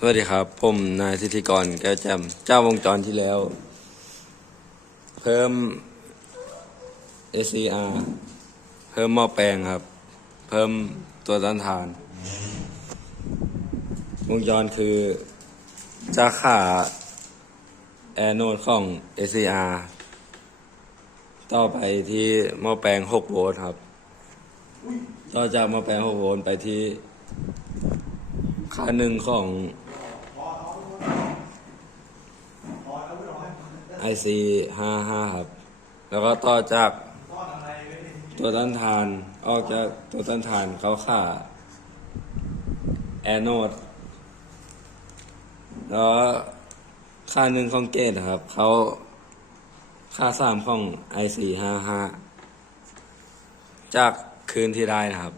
สวัสดีครับ ผมนายสิทธิกรแก้วแจ่มเจ้าวงจรที่แล้ว เพิ่ม SCR เพิ่มหม้อแปลงครับ เพิ่มตัวต้านทาน วงจรคือจะขาแอร์โนดของ SCR ต่อไปที่หม้อแปลง 6 โวลต์ครับ ต่อจากหม้อแปลง 6 โวลต์ไปที่ค่าหนึ่งของ IC 55ครับ แล้วก็ต่อจากตัวต้านทาน ออกจากตัวต้านทานเขาค่าแอนโนด แล้วค่าหนึ่งของเกตครับ เขาค่าสามของ IC 55จากคืนที่ได้นะครับ